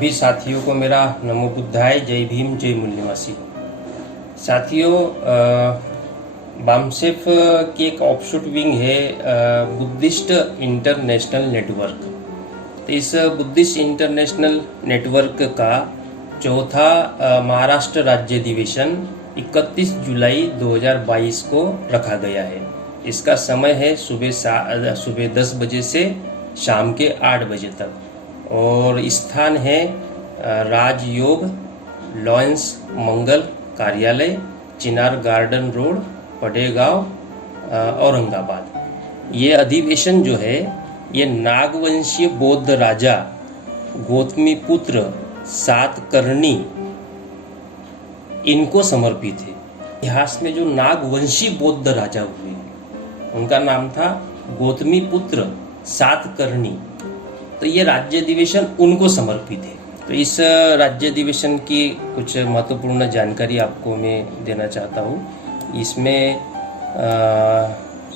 सभी साथियों को मेरा नमो बुद्धाय, जय भीम, जय मूल्यवासी। साथियों, बामसेफ की एक ऑफशूट विंग है बुद्धिस्ट इंटरनेशनल नेटवर्क। तो इस बुद्धिस्ट इंटरनेशनल नेटवर्क का चौथा महाराष्ट्र राज्य अधिवेशन 31 जुलाई 2022 को रखा गया है। इसका समय है सुबह 10 बजे से शाम के 8 बजे तक और स्थान है राजयोग लॉयंस मंगल कार्यालय, चिनार गार्डन रोड, पडेगांव, औरंगाबाद। ये अधिवेशन जो है ये नागवंशीय बौद्ध राजा गौतमीपुत्र सातकर्णी इनको समर्पित है। इतिहास में जो नागवंशी बौद्ध राजा हुए उनका नाम था गौतमीपुत्र सातकर्णी। तो ये राज्य अधिवेशन उनको समर्पित है। तो इस राज्य अधिवेशन की कुछ महत्वपूर्ण जानकारी आपको मैं देना चाहता हूँ। इसमें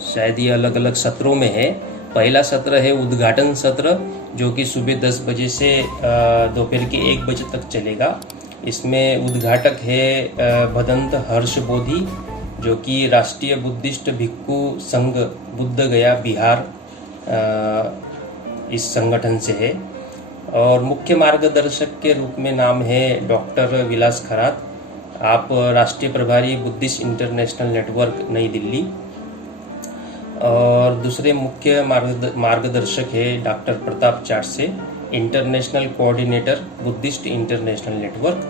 शायद ये अलग अलग सत्रों में है। पहला सत्र है उद्घाटन सत्र, जो कि सुबह 10 बजे से दोपहर के 1 बजे तक चलेगा। इसमें उद्घाटक है भदंत हर्ष बोधि, जो कि राष्ट्रीय बुद्धिस्ट भिक्खु संघ बुद्ध गया बिहार इस संगठन से है। और मुख्य मार्गदर्शक के रूप में नाम है डॉक्टर विलास खरात, आप राष्ट्रीय प्रभारी बुद्धिस्ट इंटरनेशनल नेटवर्क नई दिल्ली। और दूसरे मुख्य मार्गदर्शक है doctor Pratap Chatse, international coordinator Buddhist international network.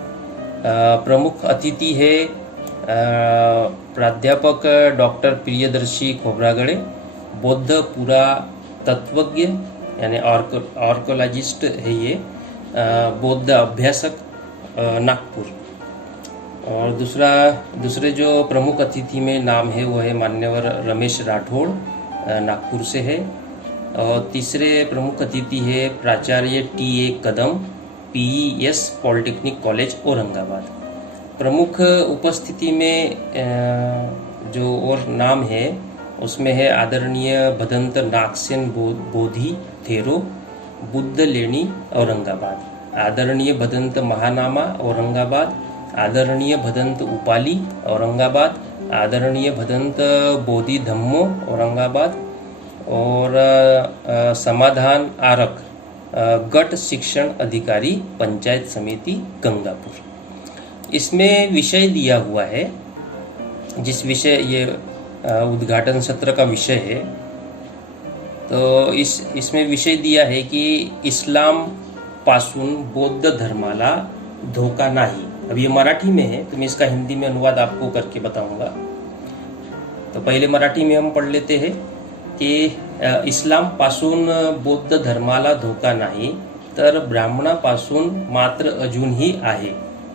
प्रमुख अतिथि है प्राध्यापक डॉक्टर प्रियदर्शी खोब्रागड़े, बौद्ध पुरातत्वज्ञ यानी आर्कोलॉजिस्ट है ये, बौद्ध अभ्यासक नागपुर। और दूसरे जो प्रमुख अतिथि में नाम है वो है मान्यवर रमेश राठौड़, नागपुर से है। और तीसरे प्रमुख अतिथि है प्राचार्य टी.ए. कदम, PES पॉलिटेक्निक कॉलेज औरंगाबाद। प्रमुख उपस्थिति में जो और नाम है उसमें है आदरणीय भदंत नागसेन बोधि थेरो, बुद्ध लेनी औरंगाबाद, आदरणीय भदंत महानामा औरंगाबाद, आदरणीय भदंत उपाली औरंगाबाद, आदरणीय भदंत बोधि धम्मो औरंगाबाद और समाधान आरक गट शिक्षण अधिकारी पंचायत समिति गंगापुर। इसमें विषय दिया हुआ है, जिस विषय ये उद्घाटन सत्र का विषय है। तो इसमें विषय दिया है कि इस्लाम पासून बौद्ध धर्माला धोका नाही। अब ये मराठी में है तो मैं इसका हिंदी में अनुवाद आपको करके बताऊंगा। तो पहले मराठी में हम पढ़ लेते हैं की इस्लाम पासून बौद्ध धर्माला धोका नाही, तर ब्राह्मणापासून मात्र अजूनही आहे,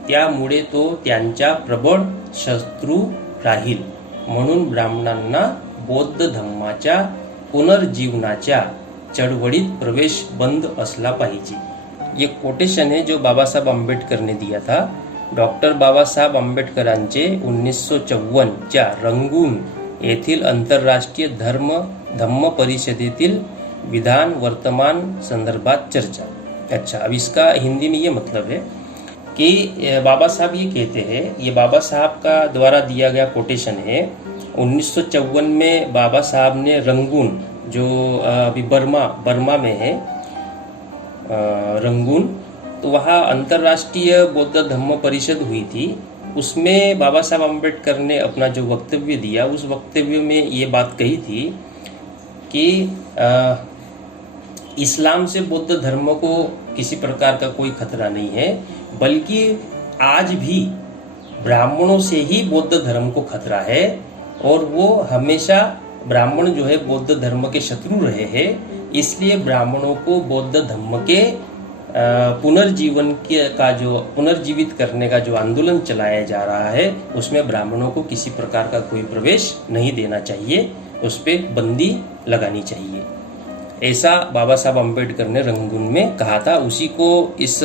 त्यामुळे तो त्यांचा प्रबळ शत्रू राहील, म्हणून ब्राह्मणांना बौद्ध धर्माच्या पुनर्जीवनाच्या चळवळीत प्रवेश बंद असला पाहिजे। ये कोटेशन है जो बाबा साहब आंबेडकर ने दिया था। डॉक्टर बाबासाहेब आंबेडकरांचे 1954च्या रंगून येथील आंतरराष्ट्रीय धम्म परिषदेतील विधान वर्तमान संदर्भात चर्चा। अच्छा, अब इसका हिंदी में ये मतलब है कि बाबा साहब ये कहते हैं, ये बाबा साहब का द्वारा दिया गया कोटेशन है। 1954 में बाबा साहब ने रंगून, जो अभी बर्मा में है रंगून, तो वहाँ अंतर्राष्ट्रीय बौद्ध धम्म परिषद हुई थी। उसमें बाबा साहब आम्बेडकर ने अपना जो वक्तव्य दिया, उस वक्तव्य में ये बात कही थी कि इस्लाम से बौद्ध धर्म को किसी प्रकार का कोई खतरा नहीं है, बल्कि आज भी ब्राह्मणों से ही बौद्ध धर्म को खतरा है। और वो हमेशा ब्राह्मण जो है बौद्ध धर्म के शत्रु रहे हैं, इसलिए ब्राह्मणों को बौद्ध धर्म के पुनर्जीवित करने का जो आंदोलन चलाया जा रहा है, उसमें ब्राह्मणों को किसी प्रकार का कोई प्रवेश नहीं देना चाहिए, उस पर बंदी लगानी चाहिए। ऐसा बाबा साहब अम्बेडकर ने रंगून में कहा था। उसी को इस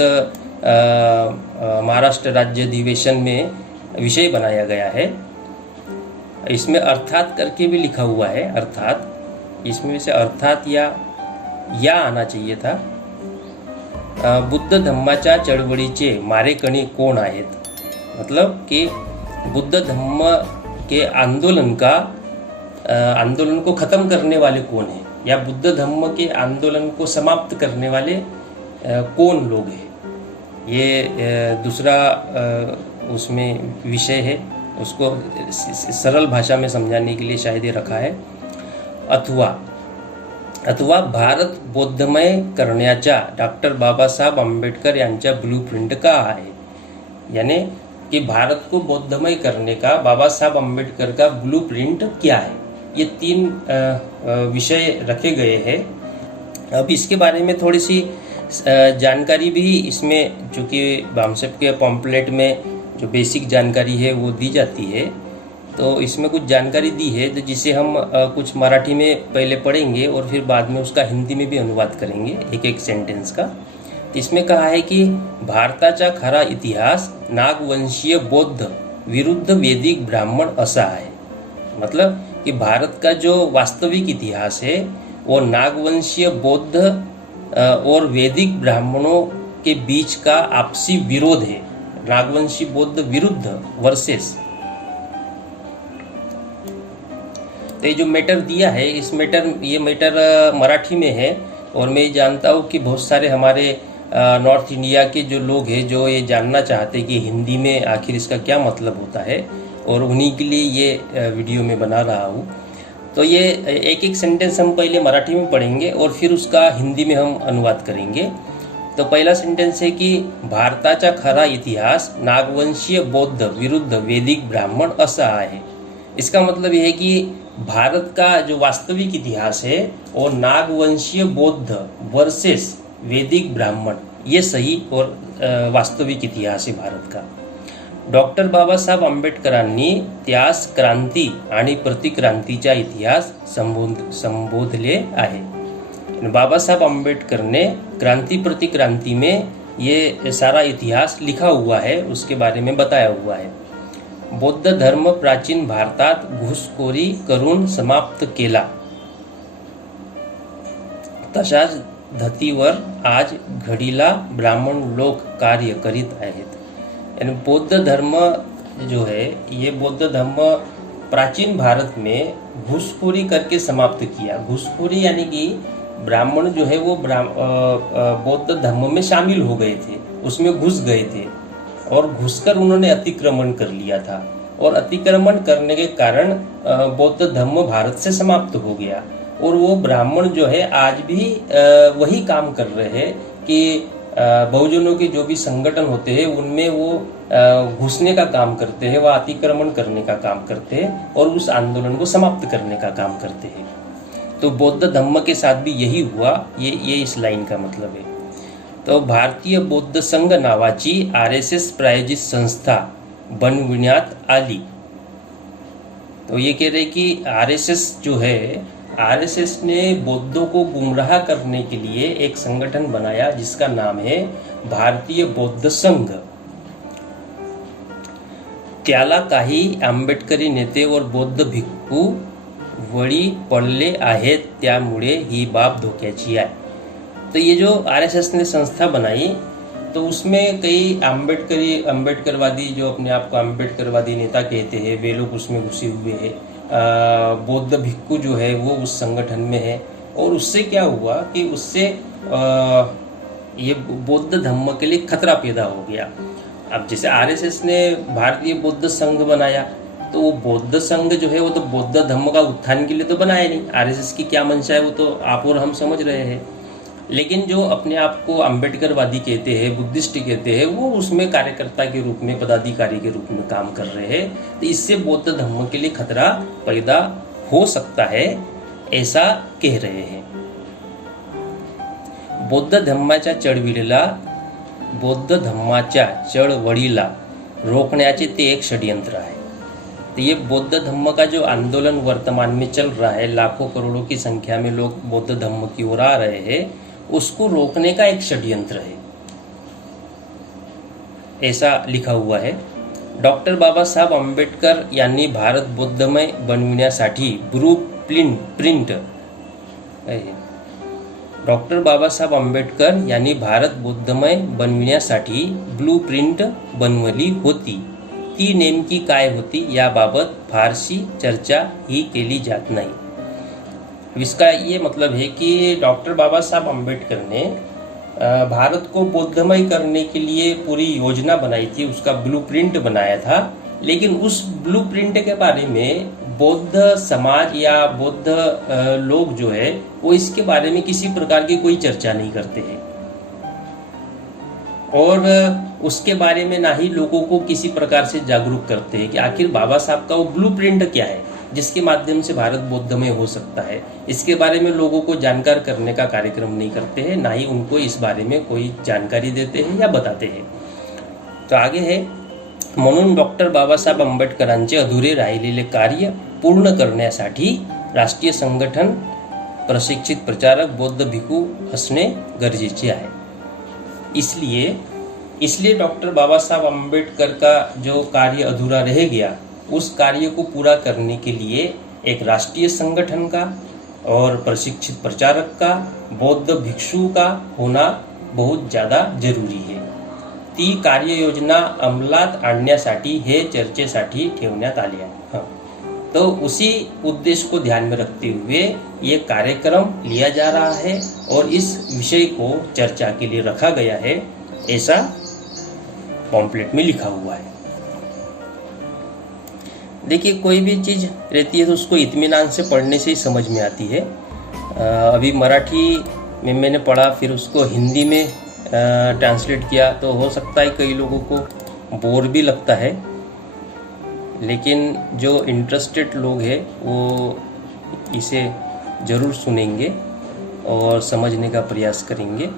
महाराष्ट्र राज्य अधिवेशन में विषय बनाया गया है। इसमें अर्थात करके भी लिखा हुआ है, अर्थात इसमें से अर्थात या आना चाहिए था। बुद्ध धम्माच्या चळवळीचे मारेकणी कोण आहेत? मतलब कि बुद्ध धम्म के आंदोलन को ख़त्म करने वाले कौन हैं, या बुद्ध धम्म के आंदोलन को समाप्त करने वाले कौन लोग हैं? ये दूसरा उसमें विषय है, उसको सरल भाषा में समझाने के लिए शायद ये रखा है। अथवा भारत बौद्धमय करण्याच्या डॉक्टर बाबासाहेब आंबेडकर यांच्या ब्लूप्रिंट का आहे, यानी कि भारत को बौद्धमय करने का बाबा साहब आम्बेडकर का ब्लूप्रिंट क्या है। ये 3 विषय रखे गए हैं। अब इसके बारे में थोड़ी सी जानकारी भी इसमें, चूँकि बामसेप के पॉम्पलेट में जो बेसिक जानकारी है वो दी जाती है, तो इसमें कुछ जानकारी दी है तो जिसे हम कुछ मराठी में पहले पढ़ेंगे और फिर बाद में उसका हिंदी में भी अनुवाद करेंगे एक एक सेंटेंस का। इसमें कहा है कि भारताचा खरा इतिहास नागवंशीय बौद्ध विरुद्ध वैदिक ब्राह्मण असा है। मतलब कि भारत का जो वास्तविक इतिहास है वो नागवंशीय बौद्ध और वैदिक ब्राह्मणों के बीच का आपसी विरोध है। नागवंशी बौद्ध विरुद्ध वर्सेस, तो ये जो मैटर दिया है ये मैटर मराठी में है। और मैं जानता हूँ कि बहुत सारे हमारे नॉर्थ इंडिया के जो लोग हैं जो ये जानना चाहते हैं कि हिंदी में आखिर इसका क्या मतलब होता है, और उन्हीं के लिए ये वीडियो में बना रहा हूँ। तो ये एक एक सेंटेंस हम पहले मराठी में पढ़ेंगे और फिर उसका हिंदी में हम अनुवाद करेंगे। तो पहला सेंटेंस है कि भारताचा खरा इतिहास नागवंशीय बौद्ध विरुद्ध वैदिक ब्राह्मण असा आहे। इसका मतलब यह है कि भारत का जो वास्तविक इतिहास है वो नागवंशीय बौद्ध वर्सेस वैदिक ब्राह्मण, ये सही और वास्तविक इतिहास है भारत का। डॉक्टर बाबासाहेब आंबेडकरांनी त्यास क्रांती आणि प्रतिक्रांतीचा इतिहास संबोधले आहे। बाबासाहेब आंबेडकर ने क्रांति प्रतिक्रांति में ये सारा इतिहास लिखा हुआ है, उसके बारे में बताया हुआ है। बौद्ध धर्म प्राचीन भारतात घुसखोरी करून समाप्त केला, तशाच धर्तीवर आज घडीला ब्राह्मण लोक कार्य करीत आहेत। यानी बौद्ध धर्म जो है ये बौद्ध धर्म प्राचीन भारत में घुसखोरी करके समाप्त किया। घुसखोरी यानी कि ब्राह्मण जो है वो बौद्ध धर्म में शामिल हो गए थे, उसमें घुस गए थे और घुसकर उन्होंने अतिक्रमण कर लिया था, और अतिक्रमण करने के कारण बौद्ध धर्म भारत से समाप्त हो गया। और वो ब्राह्मण जो है आज भी वही काम कर रहे हैं कि बहुजनों के जो भी संगठन होते हैं उनमें वो घुसने का काम करते हैं, वह अतिक्रमण करने का काम करते हैं और उस आंदोलन को समाप्त करने का काम करते हैं। तो बौद्ध धम्म के साथ भी यही हुआ, ये इस लाइन का मतलब है। तो भारतीय बौद्ध संघ नावाची RSS प्रायोजित संस्था बनविण्यात आली। तो ये कह रहे कि RSS जो है, RSS ने बौद्धों को गुमराह करने के लिए एक संगठन बनाया जिसका नाम है भारतीय बौद्ध संघ। त्याला काही आंबेडकरी नेते और बौद्ध भिक्खू वळी पडले आहेत, त्यामुळे ही बाब धोक्याची आहे। तो ये जो RSS ने संस्था बनाई तो उसमें कई आंबेडकरवादी जो अपने आप को आंबेडकरवादी नेता कहते हैं वे लोग उसमें घुसे हुए हैं। बौद्ध भिक्खु जो है वो उस संगठन में है, और उससे क्या हुआ कि उससे ये बौद्ध धम्म के लिए खतरा पैदा हो गया। अब जैसे RSS ने भारतीय बौद्ध संघ बनाया, तो वो बौद्ध संघ जो है वो तो बौद्ध धम्म का उत्थान के लिए तो बनाया नहीं। RSS की क्या मंशा है वो तो आप और हम समझ रहे हैं। लेकिन जो अपने आप को अम्बेडकरवादी कहते हैं, बुद्धिस्ट कहते हैं, वो उसमें कार्यकर्ता के रूप में, पदाधिकारी के रूप में काम कर रहे हैं। तो इससे बौद्ध धर्म के लिए खतरा पैदा हो सकता है, ऐसा कह रहे हैं। बौद्ध धर्माच्या चळवळीला रोकण्याचे ते एक षड्यंत्र है। तो ये बौद्ध धर्म का जो आंदोलन वर्तमान में चल रहा है, लाखों करोड़ों की संख्या में लोग बौद्ध धर्म की ओर आ रहे हैं, उसको रोकने का एक षड्यंत्र है, ऐसा लिखा हुआ है। डॉक्टर बाबासाहेब आंबेडकर यांनी भारत बौद्धमय बनविण्यासाठी ब्लूप्रिंट डॉक्टर बाबासाहेब आंबेडकर यांनी भारत बौद्धमय बनविण्यासाठी ब्लूप्रिंट बनवली होती, ती नेमकी काय होती याबाबत फारशी चर्चा ही केली जात नाही। इसका ये मतलब है कि डॉक्टर बाबा साहब आम्बेडकर ने भारत को बौद्धमय करने के लिए पूरी योजना बनाई थी, उसका ब्लूप्रिंट बनाया था, लेकिन उस ब्लूप्रिंट के बारे में बौद्ध समाज या बौद्ध लोग जो है वो इसके बारे में किसी प्रकार की कोई चर्चा नहीं करते हैं, और उसके बारे में ना ही लोगों को किसी प्रकार से जागरूक करते हैं कि आखिर बाबा साहब का वो ब्लूप्रिंट क्या है जिसके माध्यम से भारत बौद्धमय हो सकता है। इसके बारे में लोगों को जानकार करने का कार्यक्रम नहीं करते हैं, ना ही उनको इस बारे में कोई जानकारी देते हैं या बताते हैं। तो आगे है, म्हणून डॉक्टर बाबासाहेब आंबेडकरांचे अधुरे राहिलेले कार्य पूर्ण करण्यासाठी राष्ट्रीय संघटन प्रशिक्षित प्रचारक बौद्ध भिक्खू असणे गरजेचे आहे। इसलिए डॉक्टर बाबा साहब आम्बेडकर का जो कार्य अधूरा रह गया, उस कार्य को पूरा करने के लिए एक राष्ट्रीय संगठन का और प्रशिक्षित प्रचारक का बौद्ध भिक्षु का होना बहुत ज़्यादा जरूरी है। ती कार्ययोजना अंमलात आणण्यासाठी हे चर्चेसाठी ठेवण्यात आली आहे। तो उसी उद्देश्य को ध्यान में रखते हुए ये कार्यक्रम लिया जा रहा है और इस विषय को चर्चा के लिए रखा गया है, ऐसा पॉम्पलेट में लिखा हुआ है। देखिए, कोई भी चीज़ रहती है तो उसको इत्मीनान से पढ़ने से ही समझ में आती है। अभी मराठी में मैंने पढ़ा, फिर उसको हिंदी में ट्रांसलेट किया, तो हो सकता है कई लोगों को बोर भी लगता है, लेकिन जो इंटरेस्टेड लोग हैं वो इसे ज़रूर सुनेंगे और समझने का प्रयास करेंगे।